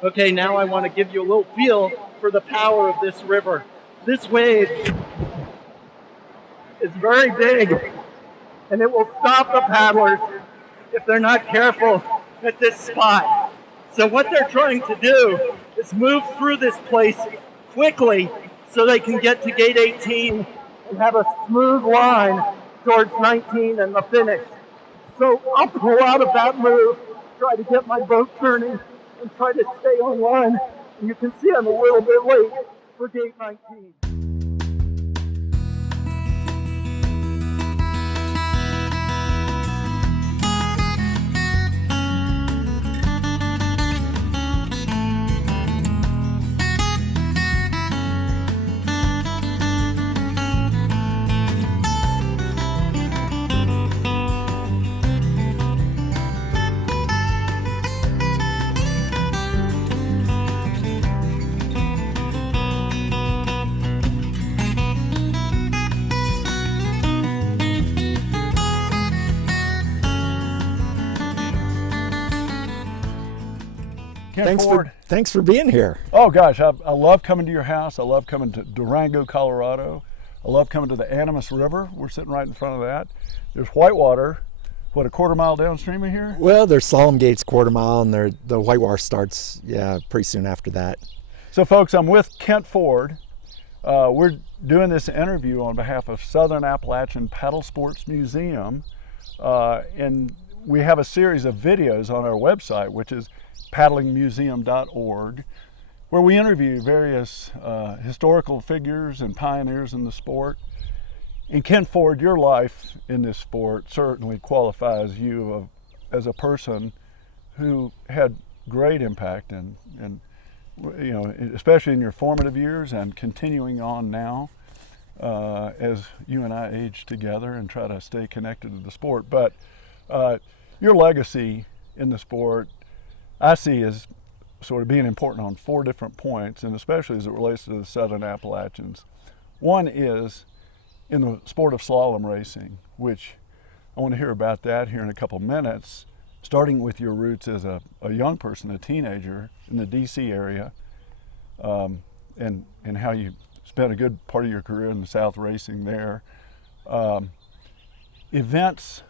Okay, now I want to give you a little feel for the power of this river. This wave is very big, and it will stop the paddlers if they're not careful at this spot. So what they're trying to do is move through this place quickly so they can get to gate 18 and have a smooth line towards 19 and the finish. So I'll pull out of that move, try to get my boat turning, and try to stay on line. And you can see I'm a little bit late for gate 19. Thanks for being here. Oh gosh, I love coming to your house. I love coming to Durango, Colorado. I love coming to the Animas River. We're sitting right in front of that. There's whitewater, what, a quarter mile downstream of here? Well, there's Slalom Gates quarter mile, and the whitewater starts, pretty soon after that. So folks, I'm with Kent Ford. We're doing this interview on behalf of Southern Appalachian Paddle Sports Museum. And we have a series of videos on our website, which is paddlingmuseum.org, where we interview various historical figures and pioneers in the sport. And Ken Ford, your life in this sport certainly qualifies you as a person who had great impact and you know, especially in your formative years and continuing on now as you and I age together and try to stay connected to the sport. But your legacy in the sport I see as sort of being important on 4 different points, and especially as it relates to the Southern Appalachians. One is in the sport of slalom racing, which I want to hear about that here in a couple minutes, starting with your roots as a young person, a teenager in the DC area, and how you spent a good part of your career in the South racing there. Events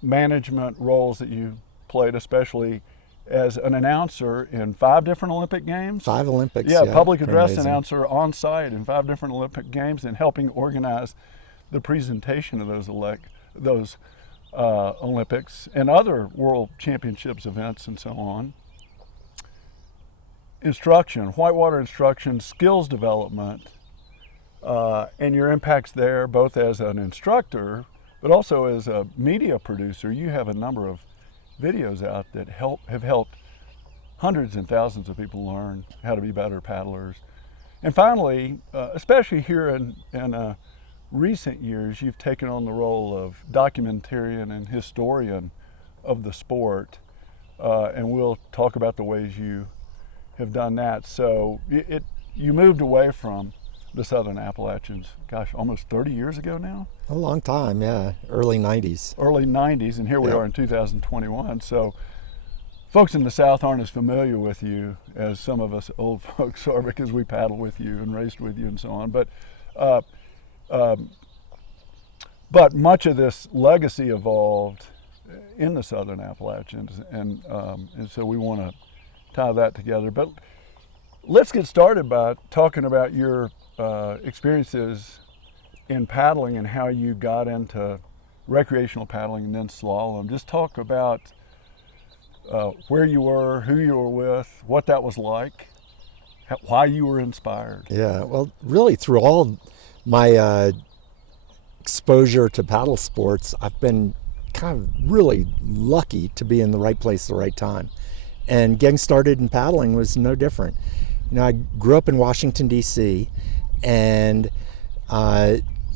management roles that you played, especially as an announcer in 5 different Olympic Games. 5 Olympics. Yeah, public address announcer on site in 5 different Olympic Games, and helping organize the presentation of those Olympics and other World Championships events and so on. Instruction, whitewater instruction, skills development, and your impacts there, both as an instructor, but also as a media producer. You have a number of videos out that have helped hundreds and thousands of people learn how to be better paddlers. And finally, especially here in recent years, you've taken on the role of documentarian and historian of the sport, and we'll talk about the ways you have done that. So you moved away from the Southern Appalachians, gosh, almost 30 years ago now? A long time, yeah, early 90s. Early 90s, and here we are in 2021. So folks in the South aren't as familiar with you as some of us old folks are, because we paddled with you and raced with you and so on. But much of this legacy evolved in the Southern Appalachians, and so we want to tie that together. But let's get started by talking about your experiences in paddling and how you got into recreational paddling and then slalom. Just talk about where you were, who you were with, what that was like, why you were inspired. Yeah, well, really through all my exposure to paddle sports, I've been kind of really lucky to be in the right place at the right time. And getting started in paddling was no different. You know, I grew up in Washington, D.C., and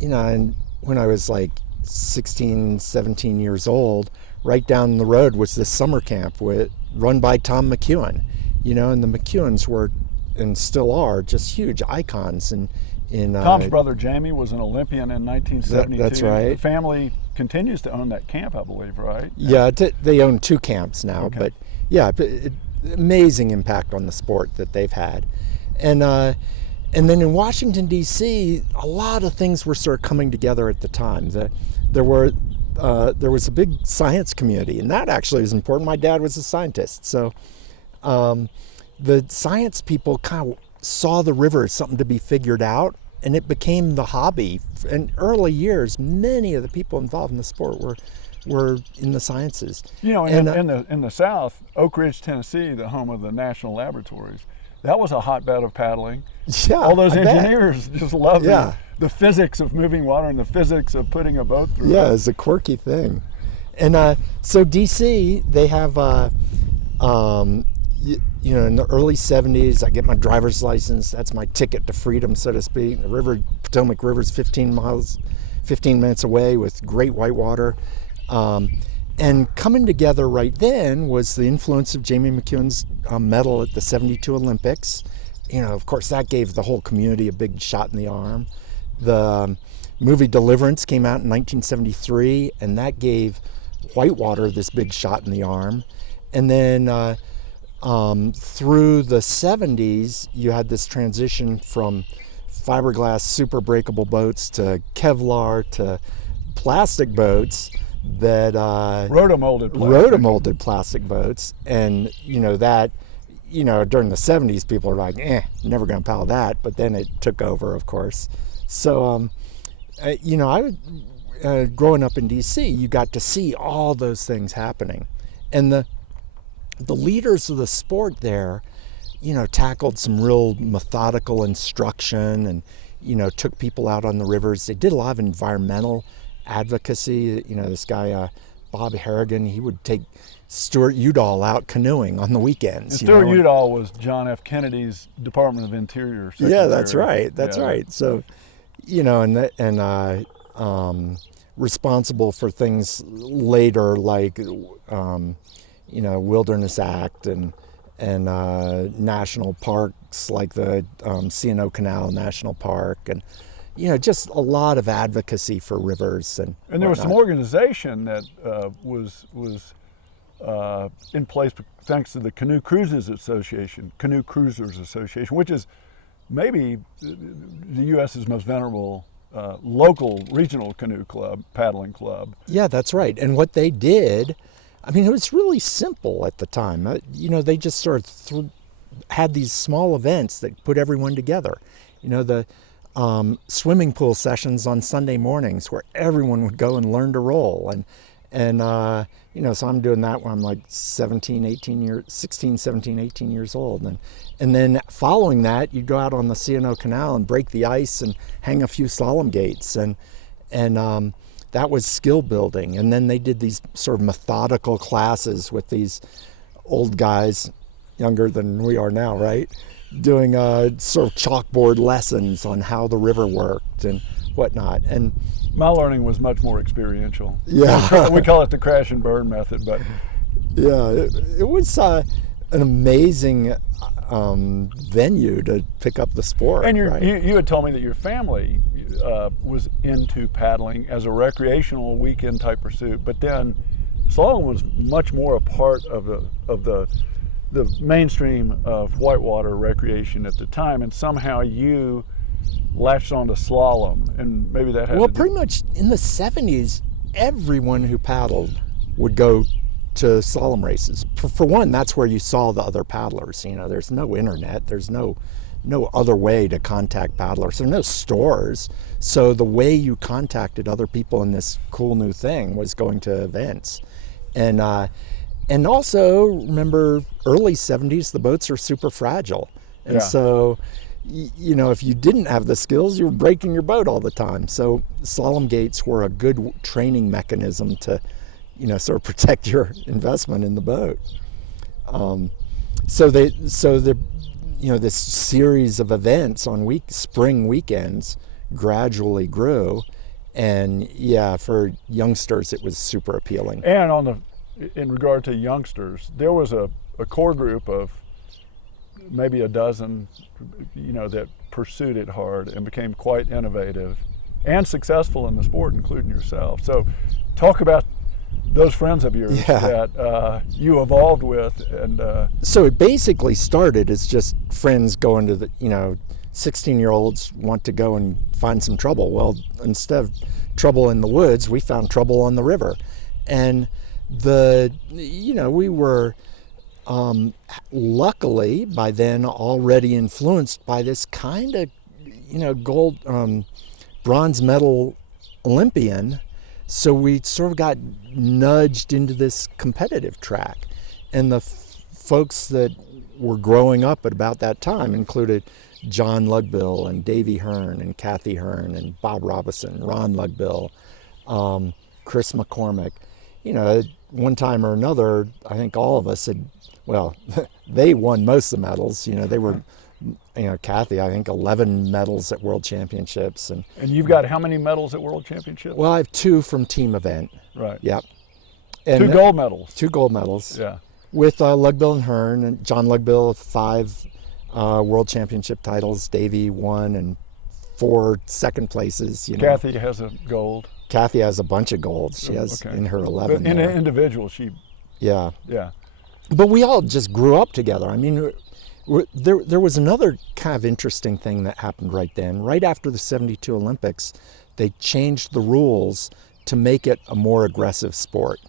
and when I was like 16, 17 years old, right down the road was this summer camp run by Tom McEwen, and the McEwens were, and still are, just huge icons. Tom's brother Jamie was an Olympian in 1972. That's right. The family continues to own that camp, I believe, right? Yeah, they own 2 camps now, okay. But yeah, amazing impact on the sport that they've had. And then in Washington, D.C., a lot of things were sort of coming together at the time. There was a big science community, and that actually was important. My dad was a scientist, so the science people kind of saw the river as something to be figured out, and it became the hobby. In early years, many of the people involved in the sport were in the sciences. You know, in the South, Oak Ridge, Tennessee, the home of the National Laboratories, that was a hotbed of paddling. Yeah, all those engineers just loved Yeah. the physics of moving water and the physics of putting a boat through. Yeah, it. it's a quirky thing. And so DC, they have, you know, in the early 70s, I get my driver's license. That's my ticket to freedom, so to speak. The Potomac River's 15 minutes away with great whitewater. And coming together right then was the influence of Jamie McEwen's medal at the 72 Olympics. You know, of course, that gave the whole community a big shot in the arm. The movie Deliverance came out in 1973, and that gave whitewater this big shot in the arm. And then through the 70s, you had this transition from fiberglass super breakable boats to Kevlar to plastic boats that rotomolded plastic boats. And you know that, you know, during the 70s, people are like, never gonna paddle that, but then it took over, of course. So you know, growing up in DC, you got to see all those things happening, and the leaders of the sport there, you know, tackled some real methodical instruction, and you know, took people out on the rivers. They did a lot of environmental advocacy. You know, this guy Bob Harrigan, he would take Stuart Udall out canoeing on the weekends. And Stuart Udall was John F. Kennedy's Department of Interior Secretary. Yeah, that's right. That's right. So, you know, and responsible for things later like, you know, Wilderness Act and national parks like the C&O Canal National Park, and you know, just a lot of advocacy for rivers and there was some organization that was in place thanks to the Canoe Cruisers Association, which is maybe the U.S.'s most venerable local regional canoe club, paddling club. Yeah, that's right. And what they did, I mean, it was really simple at the time. You know, they just sort of had these small events that put everyone together. You know, the swimming pool sessions on Sunday mornings where everyone would go and learn to roll. And you know, so I'm doing that when I'm like 16, 17, 18 years old. And then following that, you'd go out on the C&O Canal and break the ice and hang a few slalom gates. And that was skill building. And then they did these sort of methodical classes with these old guys, younger than we are now, right? Doing sort of chalkboard lessons on how the river worked and whatnot. And my learning was much more experiential. Yeah. We call it the crash and burn method, but yeah, it was an amazing venue to pick up the sport. And right? you had told me that your family was into paddling as a recreational weekend type pursuit, but then slalom was much more a part of the mainstream of whitewater recreation at the time, and somehow you latched onto slalom, and maybe that had pretty much in the 70s, everyone who paddled would go to slalom races. For one, that's where you saw the other paddlers. You know, there's no internet, there's no other way to contact paddlers. There's no stores, so the way you contacted other people in this cool new thing was going to events. And also, remember, early 70s, the boats are super fragile. And so, you know, if you didn't have the skills, you were breaking your boat all the time. So slalom gates were a good training mechanism to, you know, sort of protect your investment in the boat. So you know, this series of events on spring weekends gradually grew. And yeah, for youngsters, it was super appealing. And in regard to youngsters, there was a core group of maybe a dozen, you know, that pursued it hard and became quite innovative and successful in the sport, including yourself. So talk about those friends of yours that you evolved with, and so it basically started as just friends going to the 16-year-olds want to go and find some trouble. Well, instead of trouble in the woods, we found trouble on the river, and we were luckily by then already influenced by this kind of gold bronze medal Olympian. So we sort of got nudged into this competitive track. And the folks that were growing up at about that time included John Lugbill and Davy Hearn and Kathy Hearn and Bob Robison, Ron Lugbill, Chris McCormick. One time or another, I think all of us had, they won most of the medals. They were, Kathy, I think 11 medals at World Championships. And you've got how many medals at World Championships? Well, I have 2 from team event. Right. Yep. And 2 gold medals. 2 gold medals. Yeah. With Lugbill and Hearn, and John Lugbill 5 World Championship titles. Davy 1 and 4 second places. Kathy has a gold. Kathy has a bunch of golds. She has in her 11. But in an individual, she. Yeah. Yeah. But we all just grew up together. I mean, there was another kind of interesting thing that happened right then. Right after the 72 Olympics, they changed the rules to make it a more aggressive sport.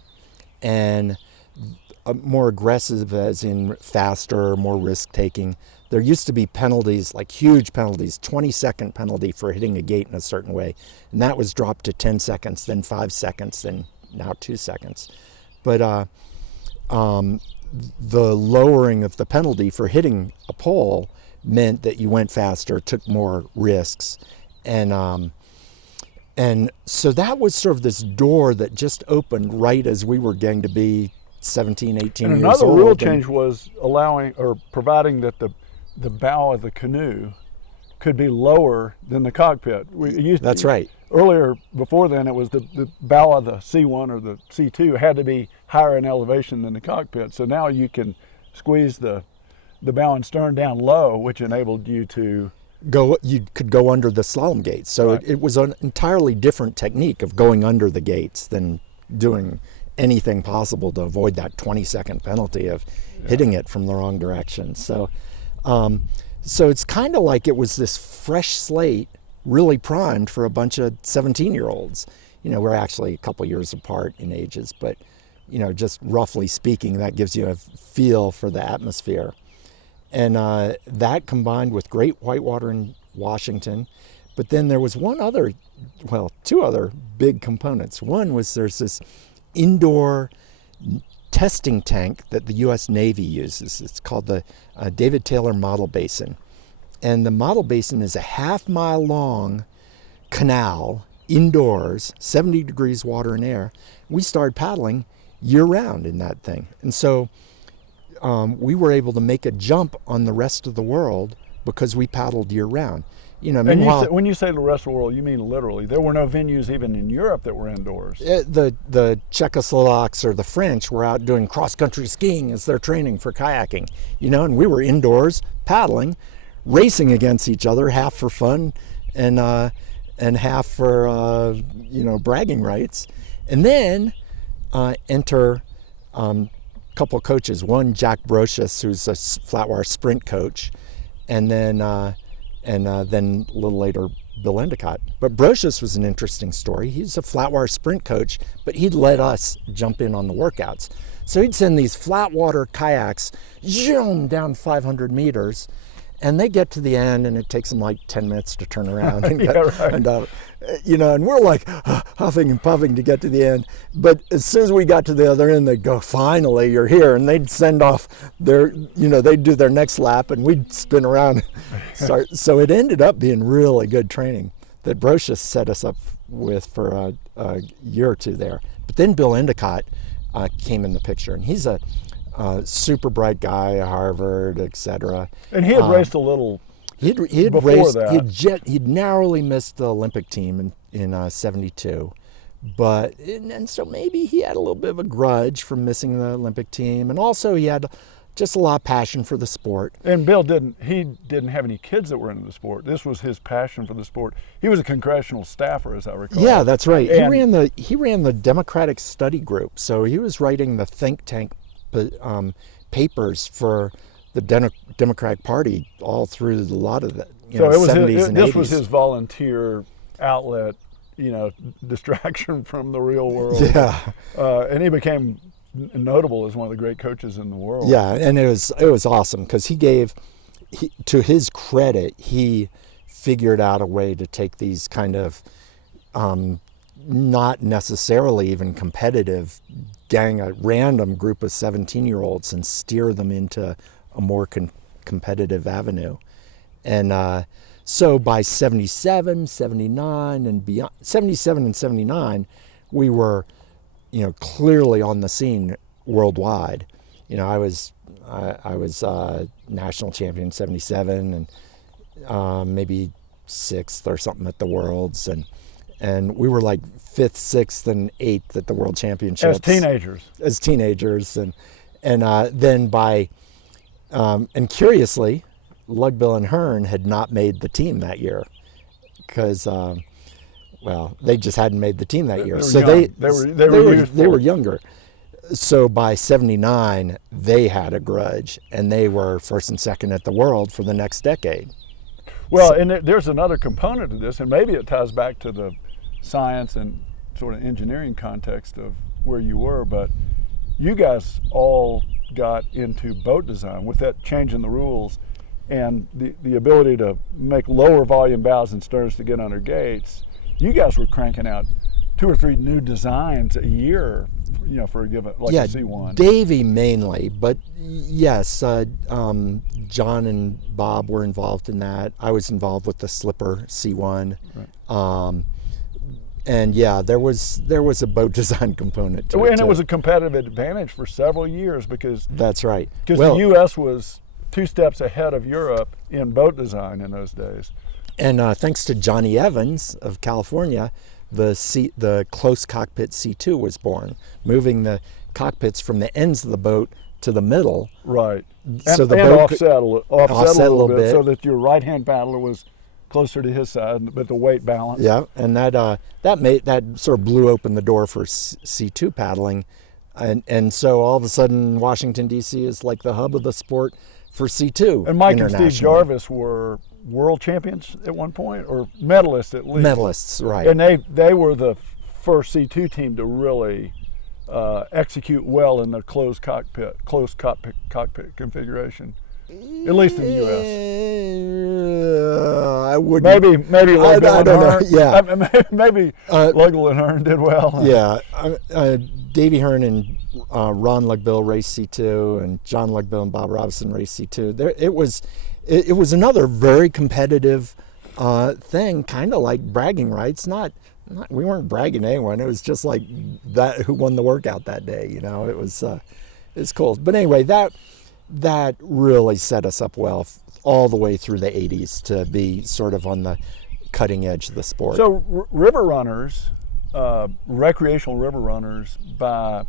And more aggressive as in faster, more risk-taking. There used to be penalties, like huge penalties, 20-second penalty for hitting a gate in a certain way. And that was dropped to 10 seconds, then 5 seconds, then now 2 seconds. But the lowering of the penalty for hitting a pole meant that you went faster, took more risks. And so that was sort of this door that just opened right as we were getting to be 17, 18 years old. And another rule change was allowing or providing that the bow of the canoe could be lower than the cockpit. That's right. Earlier, before then, it was the bow of the C1 or the C2 had to be higher in elevation than the cockpit. So now you can squeeze the bow and stern down low, which enabled you to you could go under the slalom gates. So right. it was an entirely different technique of going under the gates than doing anything possible to avoid that 20-second penalty of hitting it from the wrong direction. So it's kind of like it was this fresh slate, really primed for a bunch of 17-year-olds. We're actually a couple years apart in ages, but just roughly speaking, that gives you a feel for the atmosphere. And that combined with great whitewater in Washington. But then there was two other big components. One was there's this indoor testing tank that the U.S. Navy uses. It's called the David Taylor Model Basin. And the model basin is a half-mile long canal indoors, 70 degrees water and air. We started paddling year-round in that thing. And so we were able to make a jump on the rest of the world because we paddled year-round. Meanwhile, when you say the rest of the world, you mean literally. There were no venues even in Europe that were indoors. The Czechoslovaks or the French were out doing cross-country skiing as their training for kayaking, and we were indoors paddling, racing against each other, half for fun and half for bragging rights. And then enter a couple of coaches. One, Jack Brocious, who's a flatwire sprint coach, and then a little later, Bill Endicott. But Brocious was an interesting story. He's a flatwire sprint coach, but he'd let us jump in on the workouts. So he'd send these flatwater kayaks down 500 meters, and they get to the end, and it takes them like 10 minutes to turn around and get, and we're like huffing and puffing to get to the end. But as soon as we got to the other end, they'd go, "Finally, you're here," and they'd send off they'd do their next lap, and we'd spin around. So it ended up being really good training that Brocious set us up with for a year or two there. But then Bill Endicott came in the picture, and he's a super bright guy at Harvard, etc. And he had raced a little. He'd before that. He'd narrowly missed the Olympic team in 72, and so maybe he had a little bit of a grudge from missing the Olympic team, and also he had just a lot of passion for the sport. And Bill didn't have any kids that were into the sport. This was his passion for the sport. He was a congressional staffer, as I recall. Yeah, that's right. And he ran the Democratic Study Group, so he was writing the think tank papers for the Democratic Party all through a lot of the 70s and 80s. This was his volunteer outlet, distraction from the real world. Yeah. And he became notable as one of the great coaches in the world. Yeah, and it was awesome because to his credit, he figured out a way to take these kind of not necessarily even competitive a random group of 17-year-olds and steer them into a more competitive avenue. And so by 77, 79 and beyond, 77 and 79, we were, clearly on the scene worldwide. I was national champion in 77 and maybe 6th or something at the Worlds, and we were like 5th, 6th, and 8th at the World Championships as teenagers, and then by and curiously, Lugbill and Hearn had not made the team that year because they just hadn't made the team that year. They were younger. So by 79, they had a grudge, and they were 1st and 2nd at the World for the next decade. Well, and there's another component to this, and maybe it ties back to the science and sort of engineering context of where you were, but you guys all got into boat design with that change in the rules and the ability to make lower volume bows and sterns to get under gates. You guys were cranking out 2 or 3 new designs a year, for a given, like a C1. Davey mainly, but yes, John and Bob were involved in that. I was involved with the Slipper C1. Right. And there was a boat design component to it. And it was a competitive advantage for several years because that's right. Because the U.S. was 2 steps ahead of Europe in boat design in those days. And thanks to Johnny Evans of California, the close cockpit C2 was born, moving the cockpits from the ends of the boat to the middle. Right. So and offset a little bit so that your right-hand paddler was closer to his side, but the weight balance. Yeah, and that sort of blew open the door for C2 paddling, and so all of a sudden Washington D.C. is like the hub of the sport for C2. And Mike and Steve Jarvis were world champions at one point, or medalists at least. Medalists, right? And they were the first C2 team to really execute well in the closed cockpit configuration. At least in the U.S. I wouldn't. Maybe Lugbill I don't know. Yeah. Maybe Lugbill and Hearn did well. Yeah. Davey Hearn and Ron Lugbill raced C2, and John Lugbill and Bob Robinson raced C2. It was another very competitive thing, kind of like bragging rights. We weren't bragging to anyone. It was just like that who won the workout that day. It was cool. But anyway, that really set us up well all the way through the 80s to be sort of on the cutting edge of the sport. So river runners, recreational river runners by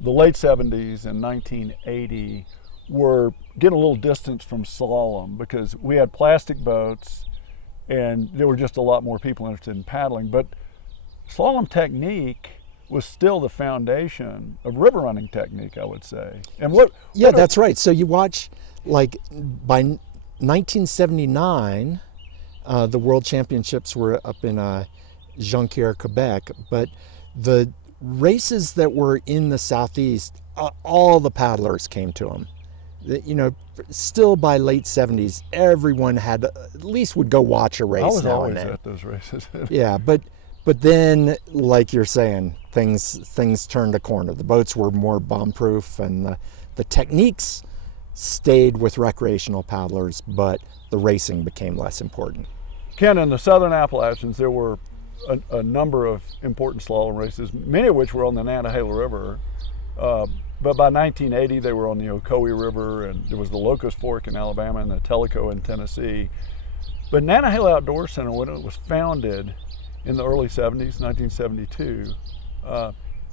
the late 70s and 1980 were getting a little distance from slalom because we had plastic boats and there were just a lot more people interested in paddling. But slalom technique was still the foundation of river running technique, I would say. And that's right. So you watch, like, by 1979, the World Championships were up in Jonquière, Quebec, but the races that were in the Southeast, all the paddlers came to them. Still by late 70s, everyone had at least would go watch a race now and then. I was always at those races. Yeah, but then, like you're saying, things turned a corner. The boats were more bomb-proof, and the techniques stayed with recreational paddlers, but the racing became less important. Ken, in the Southern Appalachians, there were a number of important slalom races, many of which were on the Nantahala River. But by 1980, they were on the Ocoee River, and there was the Locust Fork in Alabama and the Tellico in Tennessee. But Nantahala Outdoor Center, when it was founded in the early 70s, 1972,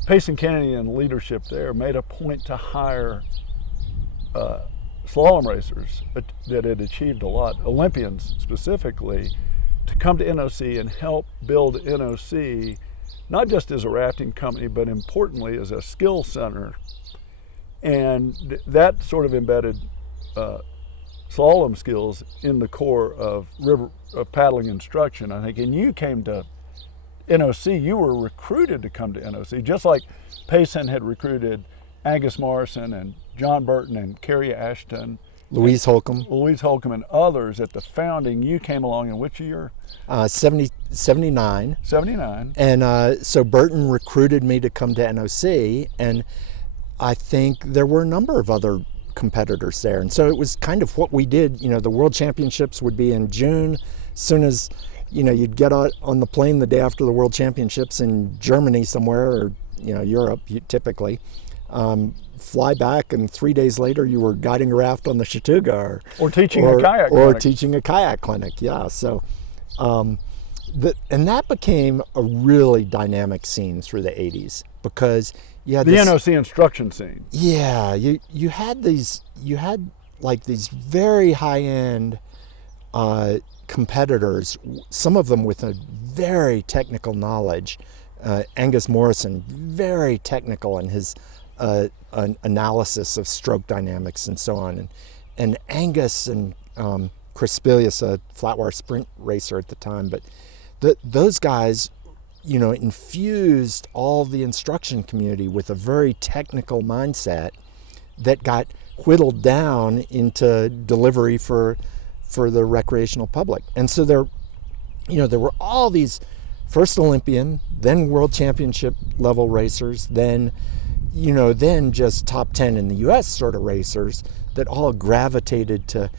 Payson Kennedy and leadership there made a point to hire slalom racers that had achieved a lot, Olympians specifically, to come to NOC and help build NOC, not just as a rafting company, but importantly as a skill center. And that sort of embedded slalom skills in the core of paddling instruction, I think. And you came to NOC, you were recruited to come to NOC, just like Payson had recruited Angus Morrison and John Burton and Carrie Ashton, Louise Holcomb, and others at the founding. You came along in which year? 79. 79. And so Burton recruited me to come to NOC, and I think there were a number of other competitors there. And so it was kind of what we did. The World Championships would be in June. As soon as, you'd get on the plane the day after the World Championships in Germany somewhere, or, Europe, typically. Fly back, and 3 days later you were guiding a raft on the Chattooga, or teaching a kayak clinic. Or teaching a kayak clinic, yeah. So, and that became a really dynamic scene through the 80s, because you had the NOC instruction scene. Yeah, you had these very high end competitors, some of them with a very technical knowledge. Angus Morrison, very technical in his an analysis of stroke dynamics and so on. And Angus and Chris Spilius, a flatwire sprint racer at the time, but those guys, infused all the instruction community with a very technical mindset that got whittled down into delivery for the recreational public. And so there were all these first Olympian, then World Championship level racers, then just top 10 in the U.S. sort of racers that all gravitated to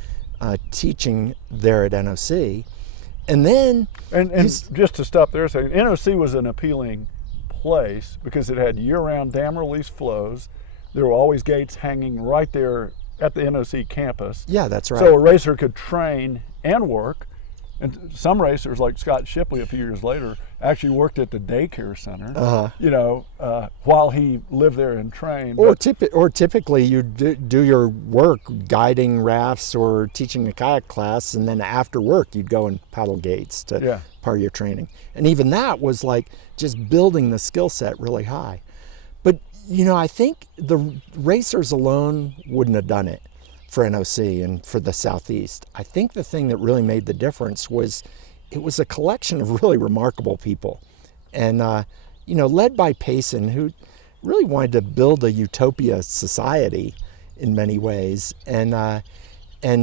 teaching there at NOC. And then... And just to stop there a second, NOC was an appealing place because it had year-round dam release flows. There were always gates hanging right there at the NOC campus. Yeah, that's right. So a racer could train and work. And some racers, like Scott Shipley a few years later, actually worked at the daycare center, while he lived there and trained. Or typically you do your work guiding rafts or teaching a kayak class, and then after work you'd go and paddle gates to part of your training. And even that was like just building the skill set really high. But, I think the racers alone wouldn't have done it for NOC and for the Southeast. I think the thing that really made the difference was it was a collection of really remarkable people. And, led by Payson, who really wanted to build a utopia society in many ways. And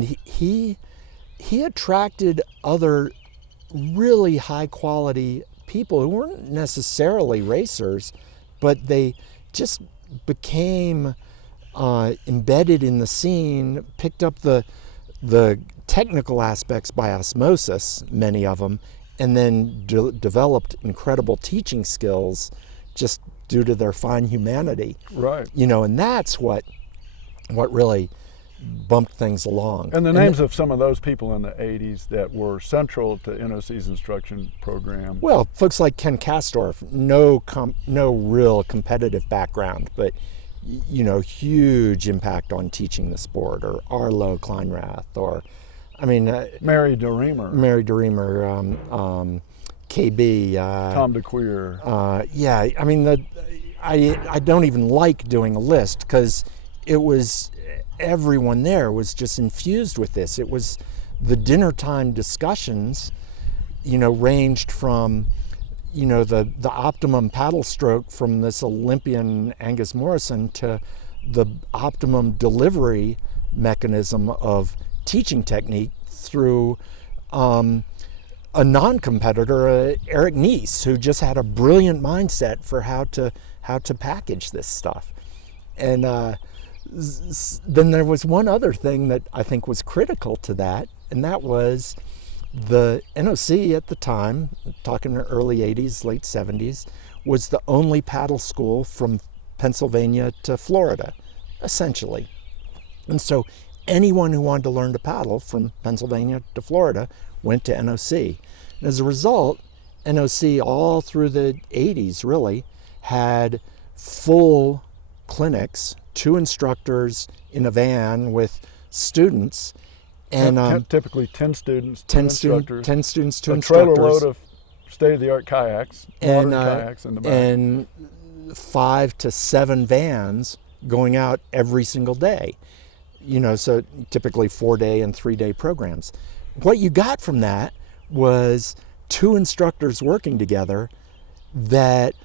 he attracted other really high quality people who weren't necessarily racers, but they just became embedded in the scene, picked up the technical aspects by osmosis, many of them, and then developed incredible teaching skills just due to their fine humanity. Right. And that's what really bumped things along. And the names of some of those people in the 80s that were central to NOC's instruction program. Well, folks like Ken Kastorf, no real competitive background, but huge impact on teaching the sport, or Arlo Kleinrath, or, Mary DeReamer, KB, Tom DeQueer. I don't even like doing a list, because it was everyone there was just infused with this. It was the dinner time discussions, ranged from the optimum paddle stroke from this Olympian Angus Morrison to the optimum delivery mechanism of teaching technique through a non-competitor, Eric Neese, who just had a brilliant mindset for how to package this stuff. And then there was one other thing that I think was critical to that, and that was the NOC at the time, talking the early 80s, late 70s, was the only paddle school from Pennsylvania to Florida, essentially. And so anyone who wanted to learn to paddle from Pennsylvania to Florida went to NOC. And as a result, NOC all through the 80s really had full clinics, 2 instructors in a van with students, and typically 10 students, 10 instructors, 10 students, 2 a instructors, trailer load of state-of-the-art kayaks, modern kayaks in the back. and 5 to 7 vans going out every single day. So typically 4-day and 3-day programs. What you got from that was 2 instructors working together that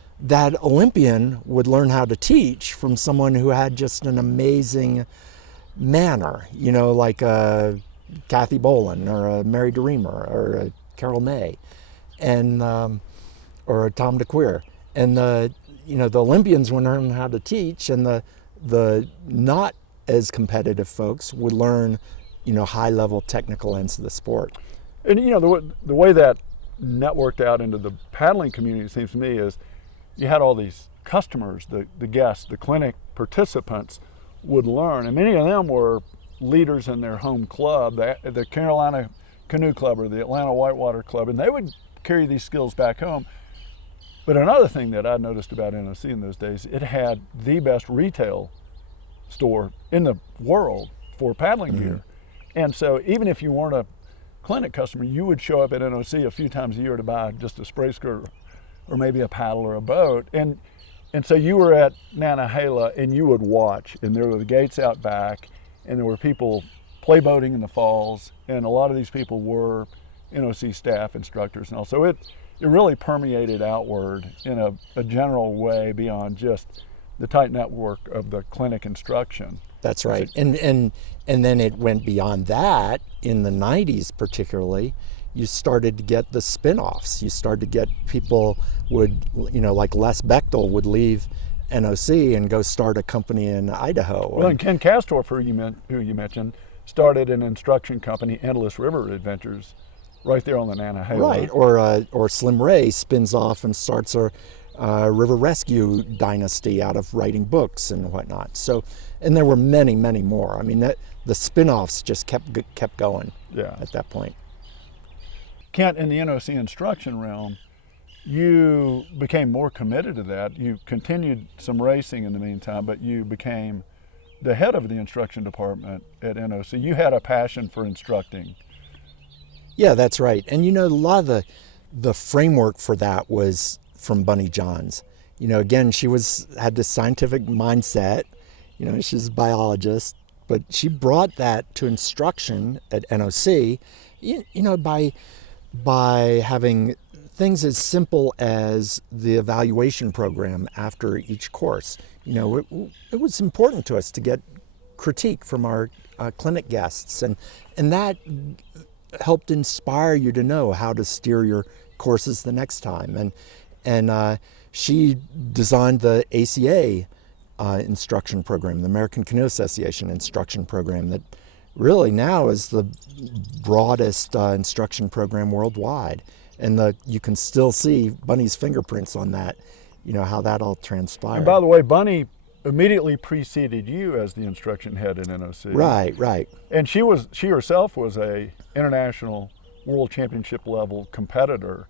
Olympian would learn how to teach from someone who had just an amazing manner, like a Kathy Bolin or a Mary DeReamer or a Carol May, and or a Tom DeQueer. And the Olympians would learn how to teach, and the not as competitive folks would learn, high level technical ends of the sport. And the way that networked out into the paddling community, it seems to me, is you had all these customers, the guests, the clinic participants would learn, and many of them were leaders in their home club, the Carolina Canoe Club or the Atlanta Whitewater Club, and they would carry these skills back home. But another thing that I noticed about NOC in those days, it had the best retail store in the world for paddling gear. And so even if you weren't a clinic customer, you would show up at NOC a few times a year to buy just a spray skirt or maybe a paddle or a boat. And so you were at Nantahala and you would watch, and there were the gates out back, and there were people play boating in the falls, and a lot of these people were NOC staff, instructors, and all. So it really permeated outward in a general way beyond just the tight network of the clinic instruction. That's right. And then it went beyond that. In the 90s particularly, you started to get the spin-offs. You started to get people would, like Les Bechtel would leave NOC and go start a company in Idaho. Well, and Ken Castorf, who you mentioned, started an instruction company, Endless River Adventures, right there on the Nantahala. Right, or Slim Ray spins off and starts a river rescue dynasty out of writing books and whatnot. So, and there were many, many more. I mean, the spin-offs just kept going. At that point. Kent, in the NOC instruction realm, you became more committed to that. You continued some racing in the meantime, but you became the head of the instruction department at NOC. You had a passion for instructing. Yeah, that's right. And a lot of the framework for that was from Bunny Johns. Again, she had this scientific mindset. She's a biologist, but she brought that to instruction at NOC, by having things as simple as the evaluation program after each course. It was important to us to get critique from our clinic guests, and that helped inspire you to know how to steer your courses the next time. And she designed the ACA instruction program, the American Canoe Association instruction program, that really now is the broadest instruction program worldwide. And you can still see Bunny's fingerprints on that, how that all transpired. And by the way, Bunny immediately preceded you as the instruction head in NOC. Right. And she herself was a international world championship level competitor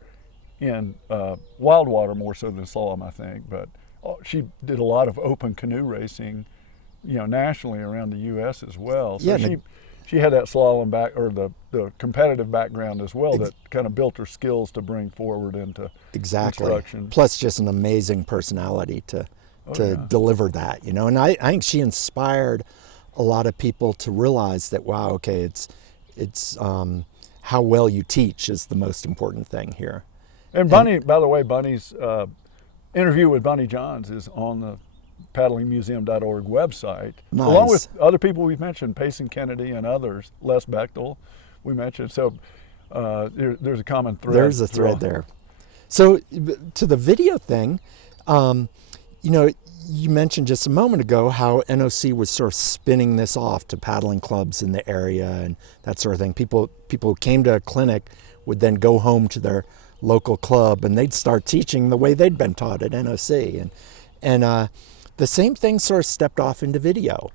in wildwater more so than slalom, I think. But she did a lot of open canoe racing, nationally around the U.S. as well. So she had that slalom the competitive background as well that kind of built her skills to bring forward into instruction. Plus just an amazing personality to deliver that, And I think she inspired a lot of people to realize that, wow, okay, it's how well you teach is the most important thing here. And Bunny, by the way, Bunny's interview with Bunny Johns is on the paddlingmuseum.org website, nice. Along with other people we've mentioned, Payson Kennedy and others, Les Bechtel, we mentioned. So there's a common thread. There's a thread there. So to the video thing, you mentioned just a moment ago how NOC was sort of spinning this off to paddling clubs in the area and that sort of thing. People who came to a clinic would then go home to their local club and they'd start teaching the way they'd been taught at NOC. And the same thing sort of stepped off into video,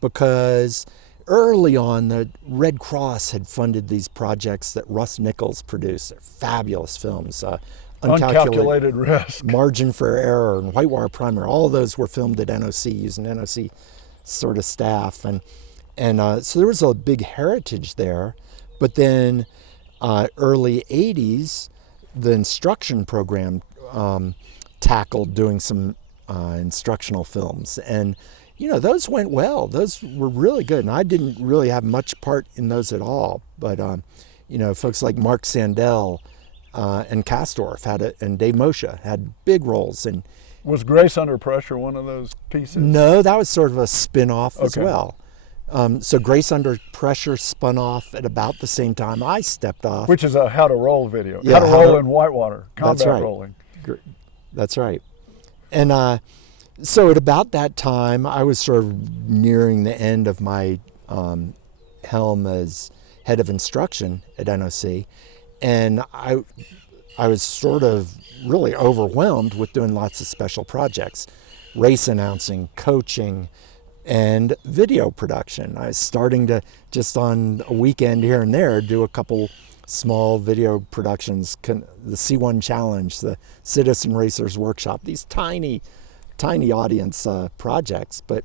because early on the Red Cross had funded these projects that Russ Nichols produced. They're fabulous films. Uncalculated risk. Margin for Error, and Whitewater Primer. All of those were filmed at NOC using NOC sort of staff, and so there was a big heritage there. But then early 80s, the instruction program tackled doing some instructional films, and those went well. Those were really good, and I didn't really have much part in those at all. But folks like Mark Sandell and Kastorf and Dave Moshe had big roles. And was Grace Under Pressure one of those pieces? No, that was sort of a spin-off as well. So Grace Under Pressure spun off at about the same time I stepped off. Which is a how to roll video. Yeah, how to roll in whitewater, combat that's right. rolling. That's right. And so at about that time, I was sort of nearing the end of my helm as head of instruction at NOC. And I was sort of really overwhelmed with doing lots of special projects, race announcing, coaching, and video production. I was starting to, just on a weekend here and there, do a couple small video productions, the C1 Challenge, the Citizen Racers Workshop, these tiny audience projects. But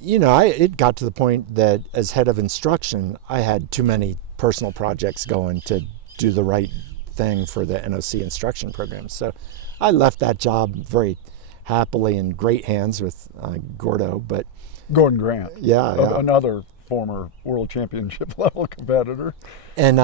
it got to the point that as head of instruction, I had too many personal projects going to do the right thing for the NOC instruction program. So I left that job very happily in great hands with Gordon Grant. Yeah. Another former world championship level competitor. And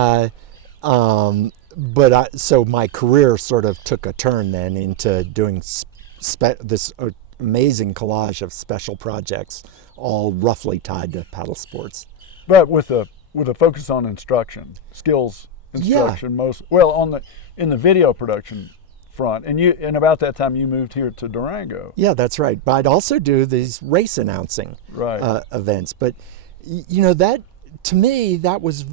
so my career sort of took a turn then into doing this amazing collage of special projects, all roughly tied to paddle sports. But with a focus on instruction, skills instruction, in the video production front. And about that time you moved here to Durango. Yeah, that's right. But I'd also do these race announcing events. But that, to me, that was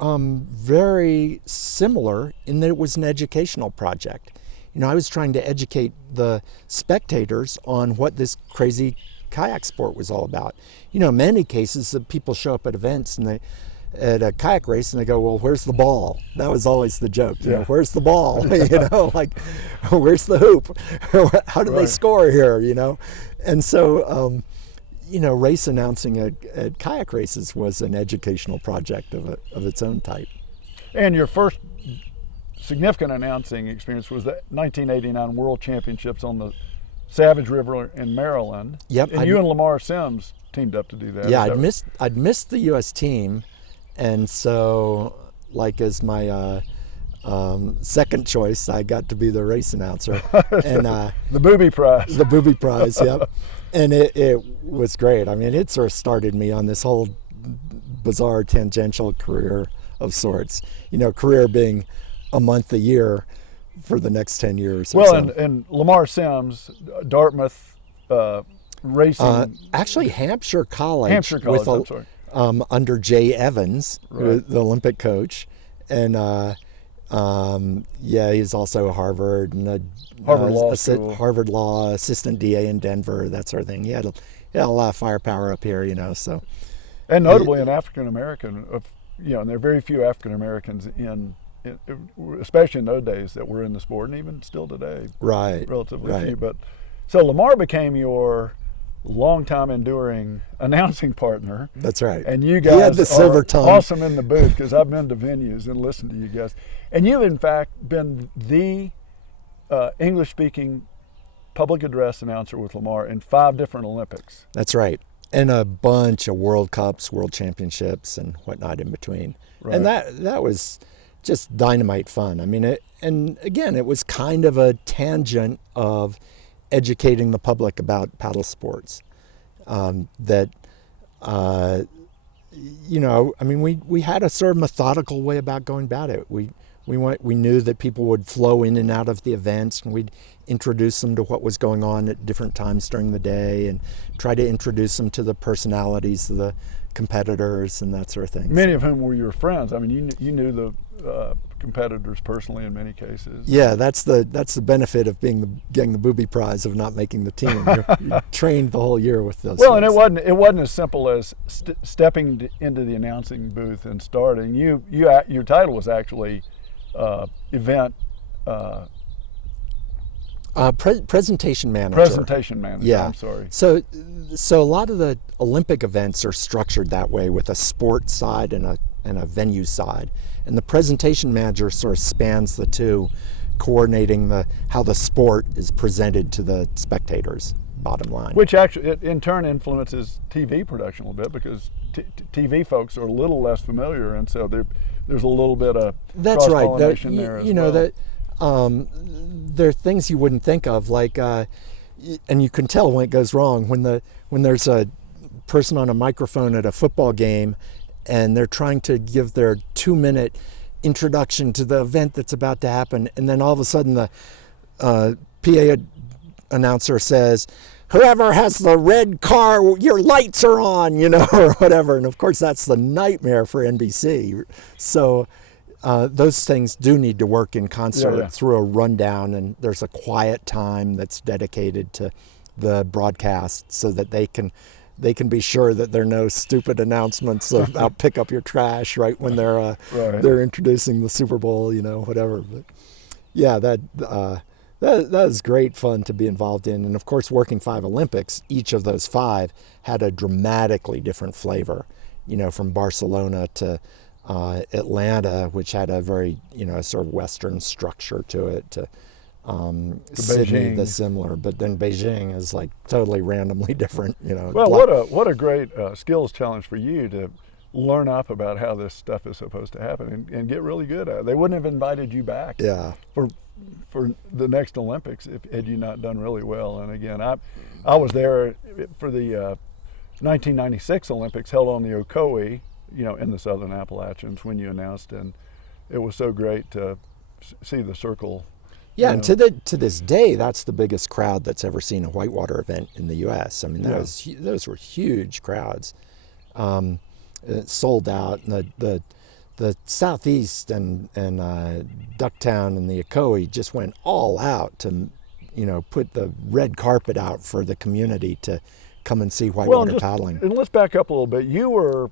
very similar in that it was an educational project. I was trying to educate the spectators on what this crazy kayak sport was all about. In many cases, people show up at events and at a kayak race and they go, well, where's the ball? That was always the joke. Where's the ball? Like, where's the hoop? How do they score here? And so, race announcing at kayak races was an educational project of its own type. And your first significant announcing experience was the 1989 World Championships on the Savage River in Maryland. Yep. And you and Lamar Sims teamed up to do that. Yeah, I'd missed the U.S. team, and so as my second choice, I got to be the race announcer. And the booby prize. The booby prize, yep. And it was great. I mean, it sort of started me on this whole bizarre tangential career of sorts. Career being a month a year for the next 10 years. And Lamar Sims, Dartmouth racing. Actually, Hampshire College. I'm sorry. Under Jay Evans, the Olympic coach. And he's also Harvard and Harvard Law assistant DA in Denver, that sort of thing. He had a lot of firepower up here, so. And notably an African American, and there are very few African Americans especially in those days, that were in the sport, and even still today. Relatively few. But so Lamar became your longtime enduring announcing partner. That's right. And you guys the silver tongue. Awesome in the booth, because I've been to venues and listened to you guys. And you've in fact been the English-speaking public address announcer with Lamar in 5 different Olympics. That's right. And a bunch of World Cups, World Championships, and whatnot in between. Right. And that was just dynamite fun. I mean, and again, it was kind of a tangent of educating the public about paddle sports. We had a sort of methodical way about going about it. We knew that people would flow in and out of the events, and we'd introduce them to what was going on at different times during the day, and try to introduce them to the personalities of the competitors and that sort of thing. Many of whom were your friends. I mean, you knew the competitors personally in many cases. Yeah, that's the benefit of getting the booby prize of not making the team. You're trained the whole year with those. Well, things. And it wasn't as simple as stepping into the announcing booth and starting. Your title was actually event Presentation manager. Presentation manager. Yeah. I'm sorry. So a lot of the Olympic events are structured that way, with a sport side and a venue side, and the presentation manager sort of spans the two, coordinating how the sport is presented to the spectators. Bottom line. Which actually, it in turn influences TV production a little bit, because TV folks are a little less familiar, and so there's a little bit of cross-pollination there as well. That there are things you wouldn't think of, like, and you can tell when it goes wrong when there's a person on a microphone at a football game, and they're trying to give their 2-minute introduction to the event that's about to happen, and then all of a sudden the PA announcer says, "Whoever has the red car, your lights are on," or whatever. And of course, that's the nightmare for NBC. So those things do need to work in concert through a rundown, and there's a quiet time that's dedicated to the broadcast, so that they can be sure that there are no stupid announcements about pick up your trash right when they're introducing the Super Bowl, whatever. But yeah, that was great fun to be involved in. And of course, working 5 Olympics, each of those 5 had a dramatically different flavor, from Barcelona to Atlanta, which had a very, sort of Western structure to it, to Sydney, Beijing. the similar, but then Beijing is like totally randomly different, Well, what a great skills challenge for you to learn up about how this stuff is supposed to happen and get really good at it. They wouldn't have invited you back for the next Olympics had you not done really well. And again, I was there for the 1996 Olympics held on the Ocoee, in the Southern Appalachians, when you announced, and it was so great to see the circle. Yeah, and to this day, that's the biggest crowd that's ever seen a whitewater event in the U.S. I mean, those were huge crowds, sold out. And the Southeast and Ducktown and the Ocoee just went all out to, put the red carpet out for the community to come and see whitewater paddling. And let's back up a little bit. You were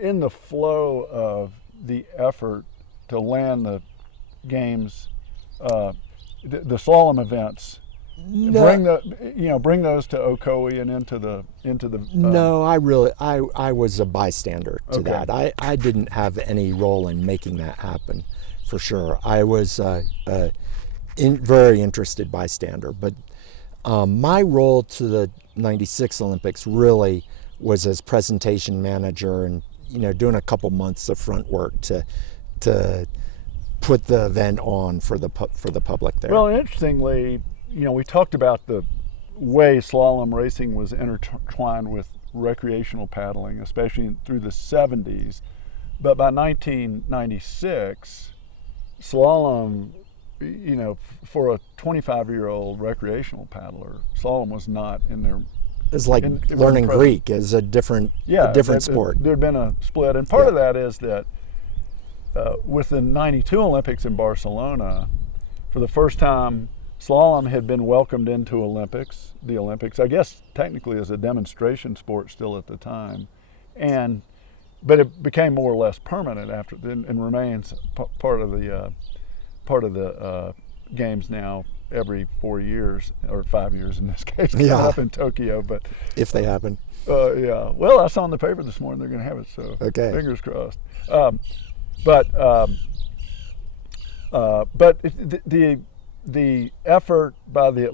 in the flow of the effort to land the games, the slalom events. Bring those to Ocoee and into the. No, I was a bystander to that. I didn't have any role in making that happen, for sure. I was very interested bystander, but my role to the '96 Olympics really was as presentation manager, and doing a couple months of front work to put the event on for the public there. Well, interestingly, we talked about the way slalom racing was intertwined with recreational paddling, especially through the 70s. But by 1996, slalom, for a 25-year-old recreational paddler, slalom was not in their. It's like learning Greek is a different sport. There'd been a split, and part of that is that with the '92 Olympics in Barcelona, for the first time, slalom had been welcomed into the Olympics, I guess technically as a demonstration sport still at the time, but it became more or less permanent after, and remains part of the games now every 4 years, or 5 years in this case, up in Tokyo. But if they happen. Well, I saw in the paper this morning they're going to have it, so fingers crossed. But the effort by the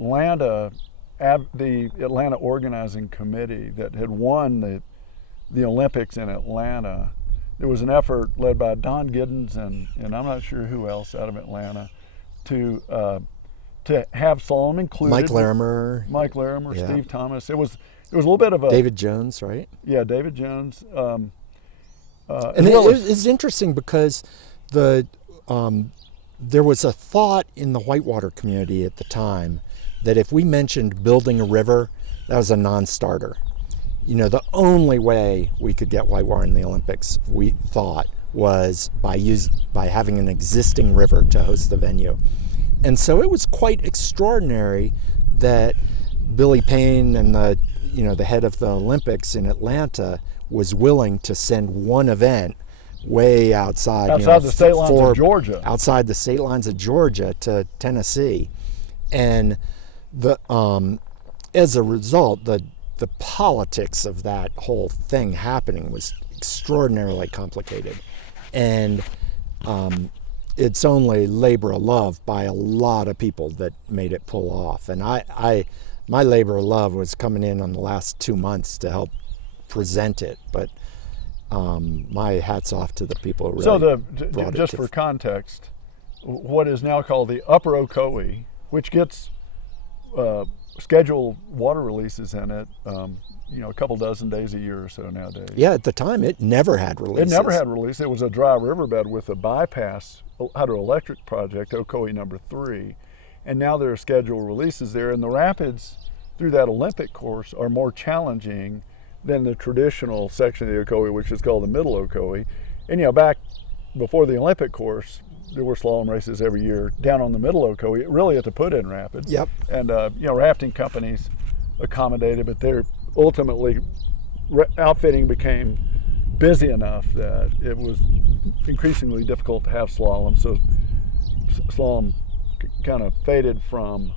Atlanta organizing committee that had won the Olympics in Atlanta, there was an effort led by Don Giddens and I'm not sure who else out of Atlanta to have slalom included. Mike Larimer, Steve Thomas. It was a little bit of a David Jones, right? Yeah, David Jones. And it's interesting because there was a thought in the whitewater community at the time that if we mentioned building a river, that was a non-starter. The only way we could get whitewater in the Olympics, we thought, was by having an existing river to host the venue. And so it was quite extraordinary that Billy Payne and the head of the Olympics in Atlanta was willing to send one event way outside the state lines of Georgia. Outside the state lines of Georgia to Tennessee. And the as a result, the politics of that whole thing happening was extraordinarily complicated, and it's only labor of love by a lot of people that made it pull off. And my labor of love was coming in on the last 2 months to help present it, but my hat's off to the people who really brought just it for context, what is now called the Upper Ocoee, which gets scheduled water releases in it, a couple dozen days a year or so nowadays. Yeah, at the time it never had releases. It never had release. It was a dry riverbed with a bypass hydroelectric project, Ocoee number 3, and now there are scheduled releases there. And the rapids through that Olympic course are more challenging than the traditional section of the Ocoee, which is called the Middle Ocoee. And back before the Olympic course, there were slalom races every year down on the Middle Ocoee, really at the put-in rapids. Yep. And rafting companies accommodated, but they're ultimately outfitting became busy enough that it was increasingly difficult to have slalom. So slalom kind of faded from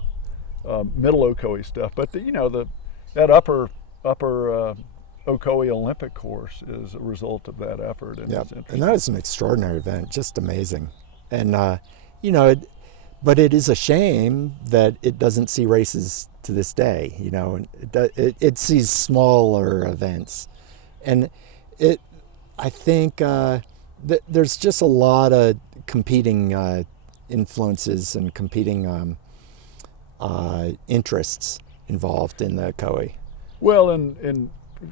Middle Ocoee stuff. But that upper Ocoee Olympic course is a result of that effort. And yep. And that was an extraordinary event, just amazing. And but it is a shame that it doesn't see races to this day. And it sees smaller events, and I think there's just a lot of competing influences and competing interests involved in the Ocoee. Well, and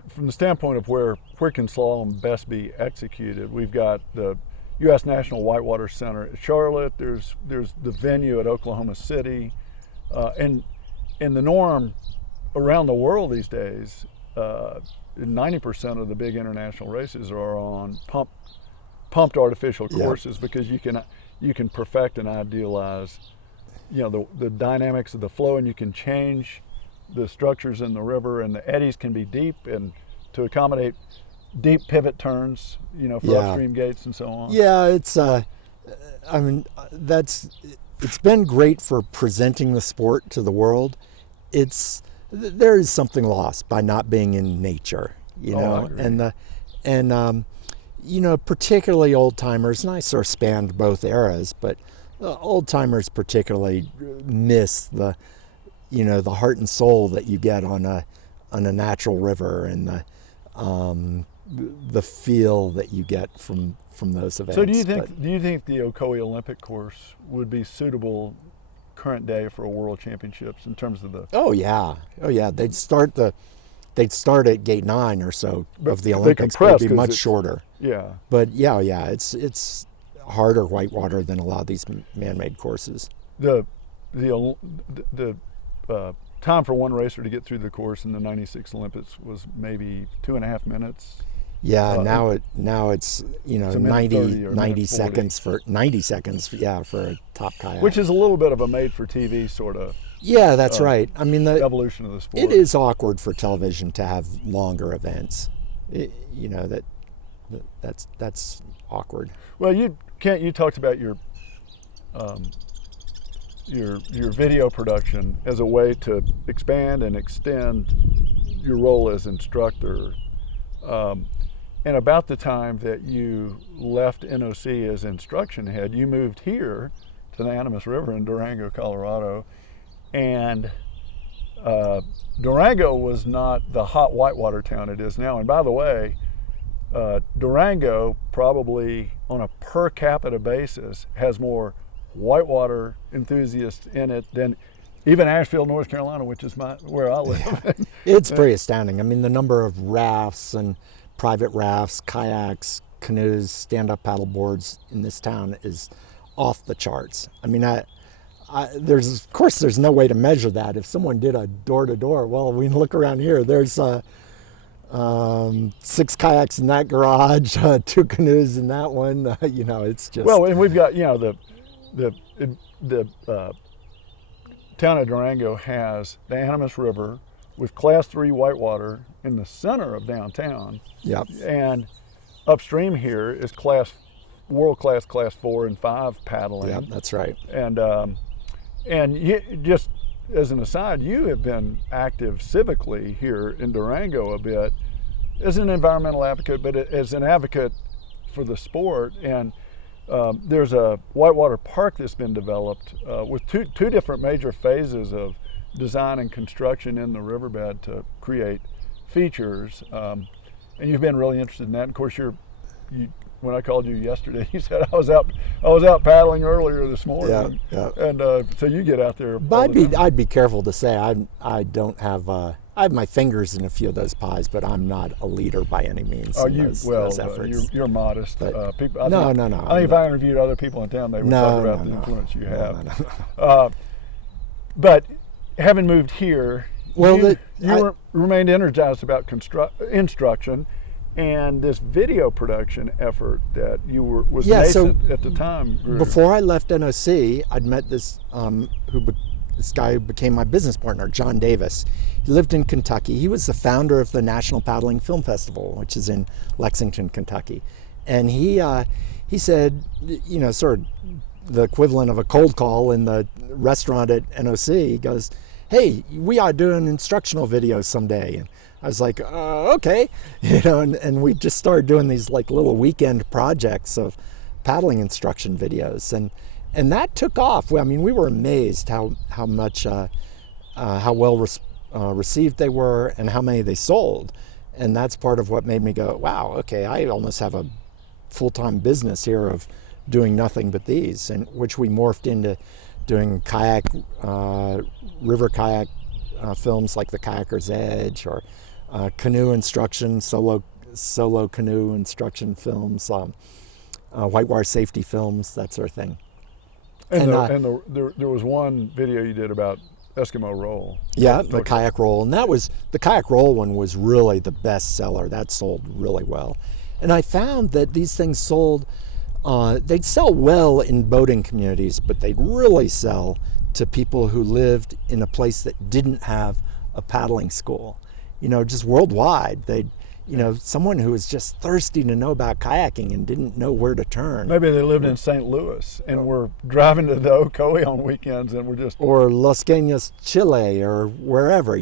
from the standpoint of where can slalom best be executed, we've got the U.S. National Whitewater Center at Charlotte. There's the venue at Oklahoma City, and the norm around the world these days, 90% of the big international races are on pumped artificial courses, because you can perfect and idealize, the dynamics of the flow, and you can change the structures in the river, and the eddies can be deep and to accommodate deep pivot turns, for upstream gates and so on. Yeah, it's it's been great for presenting the sport to the world. There is something lost by not being in nature, particularly old timers, and I sort of spanned both eras, but old timers particularly miss the heart and soul that you get on a natural river, and the feel that you get from those events. So do you think the Ocoee Olympic course would be suitable current day for a world championships in terms of the? Oh yeah. They'd start at gate 9 or so of the Olympics, but it'd be much shorter. Yeah. But yeah, it's harder whitewater than a lot of these man-made courses. The time for one racer to get through the course in the '96 Olympics was maybe 2.5 minutes. Yeah, now it's 90 seconds for a top kayak, which is a little bit of a made for TV sort of. Yeah, that's right. I mean, the evolution of the sport. It is awkward for television to have longer events. That's awkward. Well, you talked about your video production as a way to expand and extend your role as instructor. And about the time that you left NOC as instruction head, you moved here to the Animas River in Durango, Colorado. And Durango was not the hot whitewater town it is now. And by the way, Durango probably on a per capita basis has more whitewater enthusiasts in it than even Asheville, North Carolina, which is where I live. It's pretty astounding. I mean, the number of rafts and private rafts, kayaks, canoes, stand-up paddle boards in this town is off the charts. I mean, there's no way to measure that. If someone did a door-to-door, well, we can look around here. There's 6 kayaks in that garage, 2 canoes in that one. It's just... Well, and we've got, the town of Durango has the Animas River with Class 3 whitewater in the center of downtown. Yep. And upstream here is world-class Class 4 and 5 paddling. Yep, that's right. And you just as an aside, you have been active civically here in Durango a bit as an environmental advocate, but as an advocate for the sport. And there's a whitewater park that's been developed with two different major phases of design and construction in the riverbed to create features. And you've been really interested in that. And of course, when I called you yesterday, you said I was out paddling earlier this morning. Yeah. And so you get out there. But I'd be careful to say I don't have. I have my fingers in a few of those pies, but I'm not a leader by any means. Those efforts. You're modest. But, People, no. I think if I interviewed other people in town, they would talk about the influence you have. No. But having moved here, well, you remained energized about instruction and this video production effort that was nascent at the time. Before I left NOC, I'd met this this guy who became my business partner, John Davis. He lived in Kentucky. He was the founder of the National Paddling Film Festival, which is in Lexington, Kentucky. And he said, sort of the equivalent of a cold call in the restaurant at NOC. He goes, "Hey, we ought to do an instructional video someday." And I was like, okay, and we just started doing these like little weekend projects of paddling instruction videos, and that took off. I mean, we were amazed how much, how well received they were and how many they sold. And that's part of what made me go, wow, okay, I almost have a full-time business here of doing nothing but these, and which we morphed into doing kayak, river kayak films like The Kayaker's Edge, or canoe instruction, solo canoe instruction films, whitewater safety films, that sort of thing. And there was one video you did about Eskimo roll. Yeah, the kayak roll, and the kayak roll one was really the best seller. That sold really well, and I found that these things sold. They'd sell well in boating communities, but they'd really sell to people who lived in a place that didn't have a paddling school. Just worldwide, someone who was just thirsty to know about kayaking and didn't know where to turn. Maybe they lived in St. Louis and were driving to the Ocoee on weekends and were just... Or Los Caños, Chile, or wherever,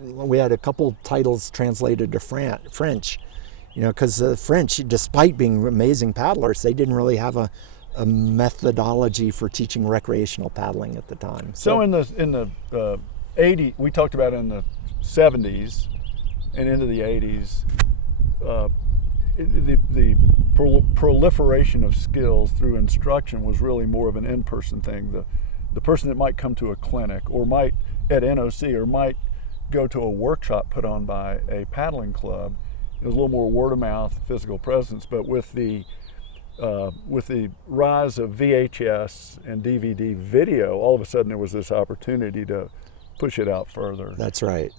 we had a couple titles translated to French, because the French, despite being amazing paddlers, they didn't really have a methodology for teaching recreational paddling at the time. So in the 80s, we talked about in the 70s and into the 80s, the proliferation of skills through instruction was really more of an in-person thing. The person that might come to a clinic or might at NOC or might go to a workshop put on by a paddling club, it was a little more word of mouth, physical presence. But with the rise of VHS and DVD video, all of a sudden there was this opportunity to push it out further. That's right.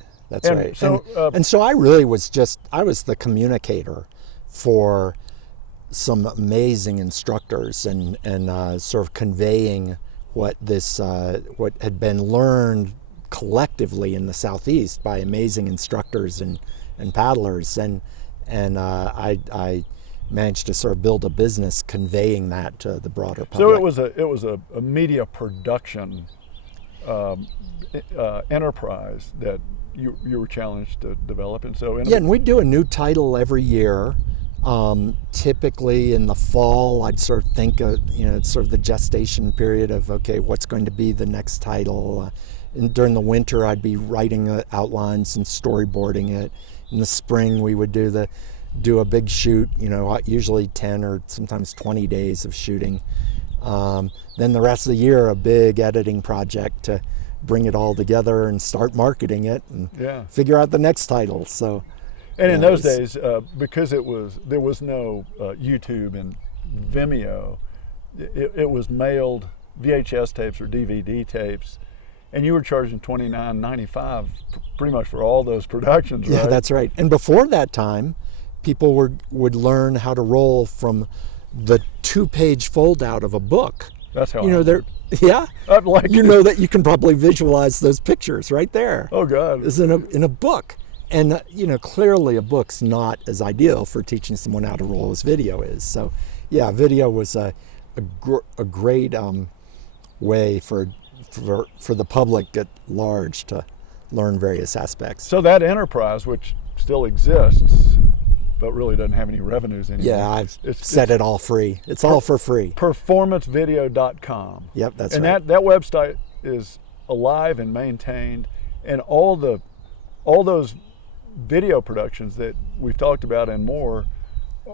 So, and so I really was the communicator for some amazing instructors and sort of conveying what had been learned collectively in the Southeast by amazing instructors and paddlers, and I managed to sort of build a business conveying that to the broader public. So it was a media production enterprise that you were challenged to develop, and so and we do a new title every year. Typically in the fall, I'd sort of think it's sort of the gestation period of, okay, what's going to be the next title. And during the winter, I'd be writing outlines and storyboarding it. In the spring, we would do a big shoot, usually 10 or sometimes 20 days of shooting. Then the rest of the year, a big editing project to bring it all together and start marketing it and figure out the next title. So, and in those days, because there was no YouTube and Vimeo, it was mailed VHS tapes or DVD tapes, and you were charging $29.95 pretty much for all those productions, right? Yeah, that's right. And before that time, people would learn how to roll from the 2-page fold-out of a book. That's how yeah, that you can probably visualize those pictures right there. Oh God, is in a book, and clearly a book's not as ideal for teaching someone how to roll as video is. So, yeah, video was a great way for for the public at large to learn various aspects. So that enterprise, which still exists, but really doesn't have any revenues anymore. Yeah, I've set it all free. It's all for free. Performancevideo.com. Yep, that's right. And that website is alive and maintained, and all those video productions that we've talked about and more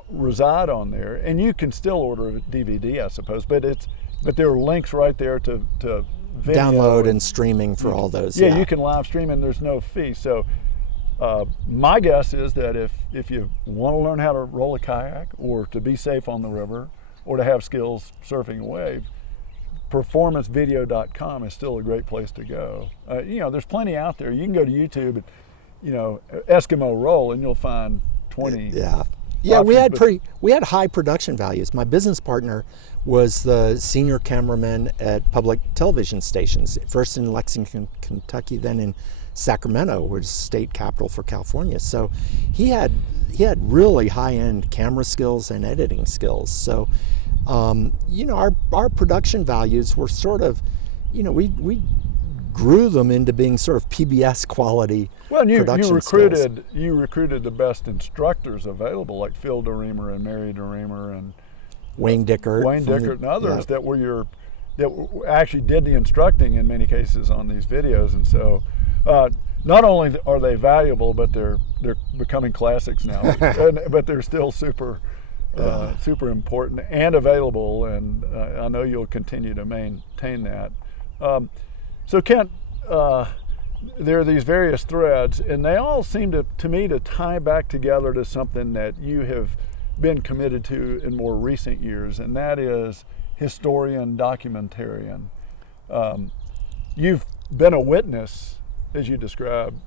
reside on there. And you can still order a DVD, I suppose, but there are links right there to video download and streaming for all those. Yeah, you can live stream and there's no fee. So my guess is that if you want to learn how to roll a kayak or to be safe on the river or to have skills surfing a wave, performancevideo.com is still a great place to go. There's plenty out there. You can go to YouTube and, Eskimo roll, and you'll find 20. Yeah, we had high production values. My business partner was the senior cameraman at public television stations, first in Lexington, Kentucky, then in Sacramento, which is state capital for California. So he had really high-end camera skills and editing skills. So our production values were sort of, we grew them into being sort of PBS quality. Well, and production skills. You recruited the best instructors available, like Phil DeReamer and Mary DeReamer and Wayne Dickert and others that actually did the instructing in many cases on these videos. And so not only are they valuable, but they're becoming classics now. But they're still super important and available, and I know you'll continue to maintain that. So Kent, there are these various threads, and they all seem to me to tie back together to something that you have been committed to in more recent years, and that is historian, documentarian. You've been a witness, as you described,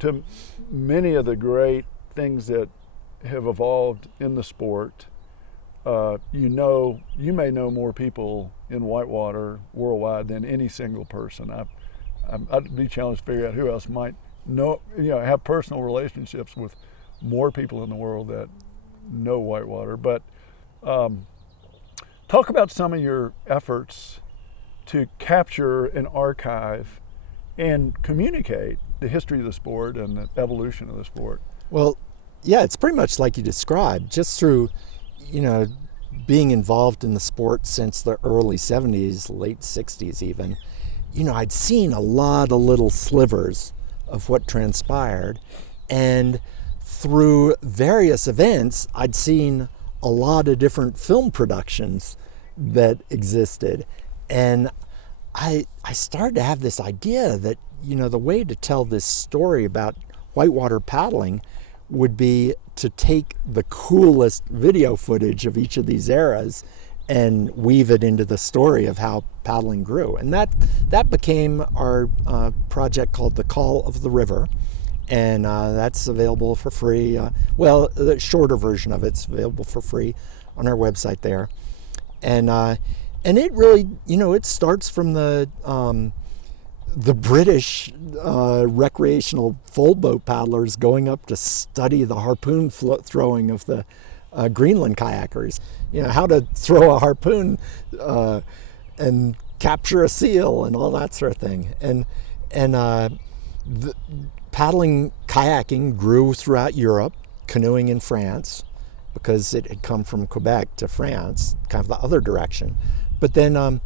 to many of the great things that have evolved in the sport. You may know more people in whitewater worldwide than any single person. I'd be challenged to figure out who else might know, have personal relationships with more people in the world that know whitewater. But talk about some of your efforts to capture and archive and communicate the history of the sport and the evolution of the sport. Well, yeah, it's pretty much like you described, just through, being involved in the sport since the early 70s, late 60s even. I'd seen a lot of little slivers of what transpired, and through various events, I'd seen a lot of different film productions that existed. And I started to have this idea that, the way to tell this story about whitewater paddling would be to take the coolest video footage of each of these eras and weave it into the story of how paddling grew. And that became our project called The Call of the River. And that's available for free. The shorter version of it's available for free on our website there. And it really, it starts from the British recreational full boat paddlers going up to study the harpoon throwing of the Greenland kayakers. How to throw a harpoon and capture a seal and all that sort of thing. And the paddling, kayaking grew throughout Europe, canoeing in France, because it had come from Quebec to France, kind of the other direction. But then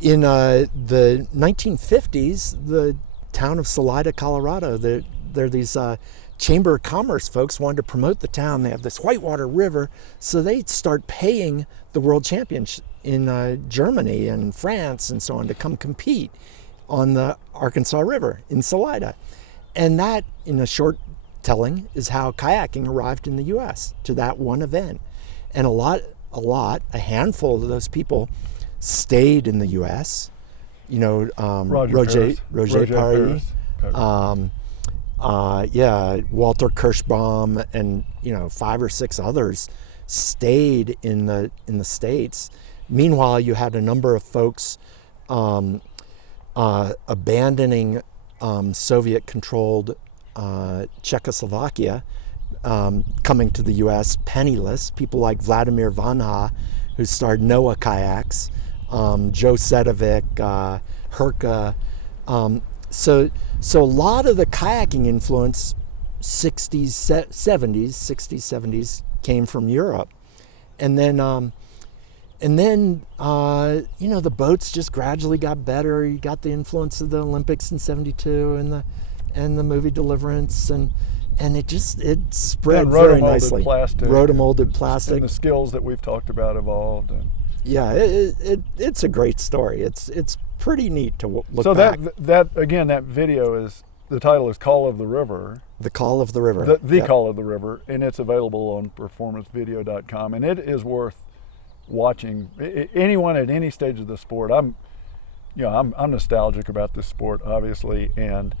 in the 1950s, the town of Salida, Colorado, there are these Chamber of Commerce folks wanted to promote the town. They have this whitewater river, so they start paying the world champions in Germany and France and so on to come compete on the Arkansas River in Salida. And that, in a short telling, is how kayaking arrived in the U.S. to that one event. And a handful of those people stayed in the U.S. Roger Paris, Walter Kirschbaum, and 5 or 6 others stayed in the States. Meanwhile, you had a number of folks abandoning Soviet-controlled Czechoslovakia, coming to the U.S. penniless. People like Vladimir Vanha, who started Noah Kayaks, Joe Sedovic, Herka. So a lot of the kayaking influence 60s, 70s came from Europe. And then the boats just gradually got better. You got the influence of the Olympics in '72 and the movie Deliverance, and it spread very nicely. Rotomolded plastic. And the skills that we've talked about evolved. And yeah, it's a great story. It's pretty neat to look so back. that again, that video is, the title is Call of the River. The Call of the River. The Call of the River, and it's available on performancevideo.com, and it is worth watching. Anyone at any stage of the sport. I'm nostalgic about this sport, obviously, and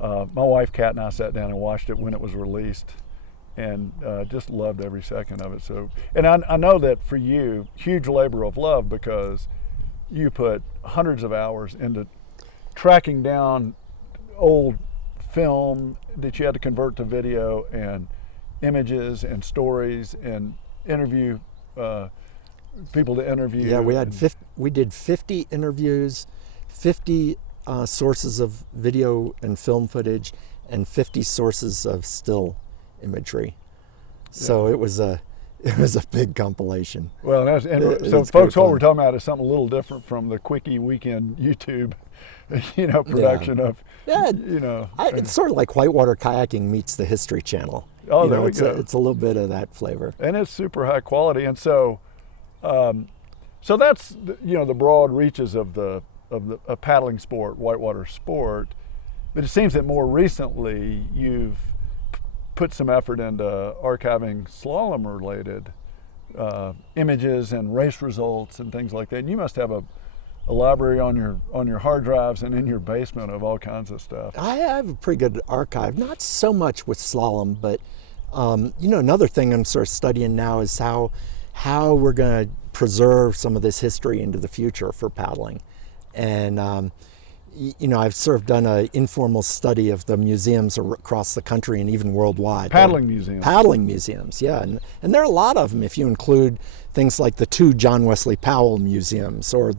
my wife Kat and I sat down and watched it when it was released, and just loved every second of it. So, and I know that for you, huge labor of love, because you put hundreds of hours into tracking down old film that you had to convert to video, and images and stories, and interview people to interview. Yeah, we did 50 interviews, 50 sources of video and film footage, and 50 sources of still imagery. So it was a big compilation. Well, so folks, what we're talking about is something a little different from the quickie weekend YouTube, production of. Yeah, it's sort of like whitewater kayaking meets the History Channel. Oh, there we go. It's a little bit of that flavor, and it's super high quality. And so, that's the broad reaches of the paddling sport, whitewater sport. But it seems that more recently you've put some effort into archiving slalom-related images and race results and things like that. And you must have a library on your hard drives and in your basement of all kinds of stuff. I have a pretty good archive, not so much with slalom, but another thing I'm sort of studying now is how we're going to preserve some of this history into the future for paddling. And I've sort of done an informal study of the museums across the country and even worldwide. Paddling museums. Paddling museums, yeah. And there are a lot of them if you include things like the 2 John Wesley Powell museums, or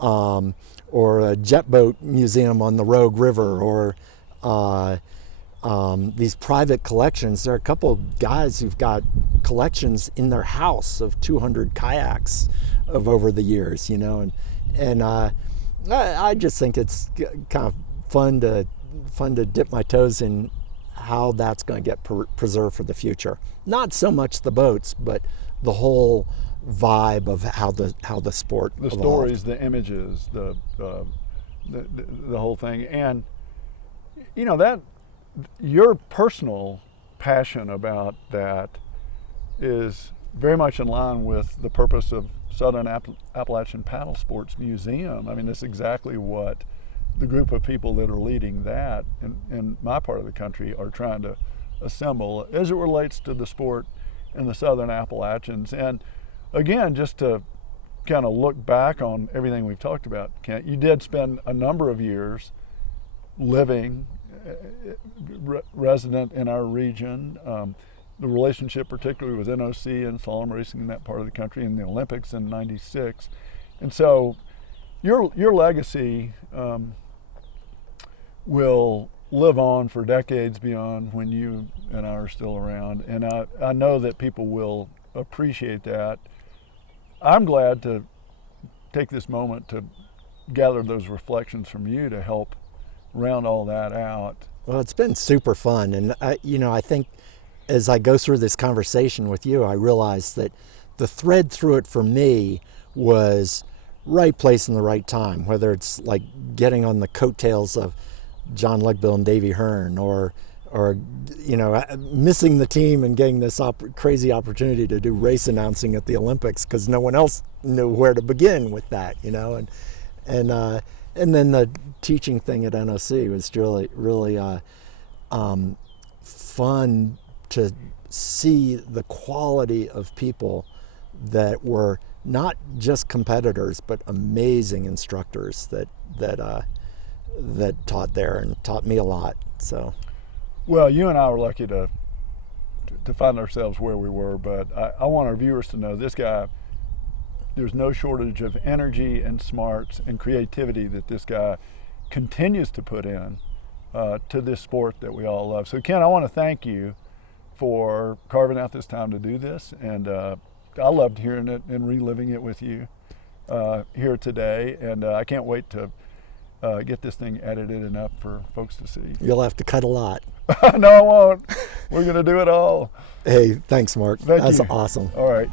a jet boat museum on the Rogue River, or these private collections. There are a couple of guys who've got collections in their house of 200 kayaks of over the years, and I just think it's kind of fun to dip my toes in how that's going to get preserved for the future. Not so much the boats, but the whole vibe of how the sport the evolved. Stories, the images, the whole thing. And that your personal passion about that is very much in line with the purpose of Southern Appalachian Paddle Sports Museum. I mean, that's exactly what the group of people that are leading that in my part of the country are trying to assemble as it relates to the sport in the Southern Appalachians. And again, just to kind of look back on everything we've talked about, Kent, you did spend a number of years living, resident in our region. The relationship particularly with NOC and slalom racing in that part of the country, in the Olympics in '96. And so your legacy will live on for decades beyond when you and I are still around. And I know that people will appreciate that. I'm glad to take this moment to gather those reflections from you to help round all that out. Well, it's been super fun. And I think as I go through this conversation with you, I realize that the thread through it for me was right place in the right time, whether it's like getting on the coattails of John Legbill and Davey Hearn, or missing the team and getting this crazy opportunity to do race announcing at the Olympics because no one else knew where to begin with that, and then the teaching thing at NOC was really fun to see the quality of people that were not just competitors but amazing instructors that taught there and taught me a lot. So, well, you and I were lucky to find ourselves where we were, but I want our viewers to know this guy there's no shortage of energy and smarts and creativity that this guy continues to put in to this sport that we all love. So Ken, I want to thank you for carving out this time to do this, and I loved hearing it and reliving it with you here today, and I can't wait to get this thing edited and up for folks to see. You'll have to cut a lot. No, I won't. We're going to do it all. Hey, thanks, Mark. Thank That's you. awesome. All right.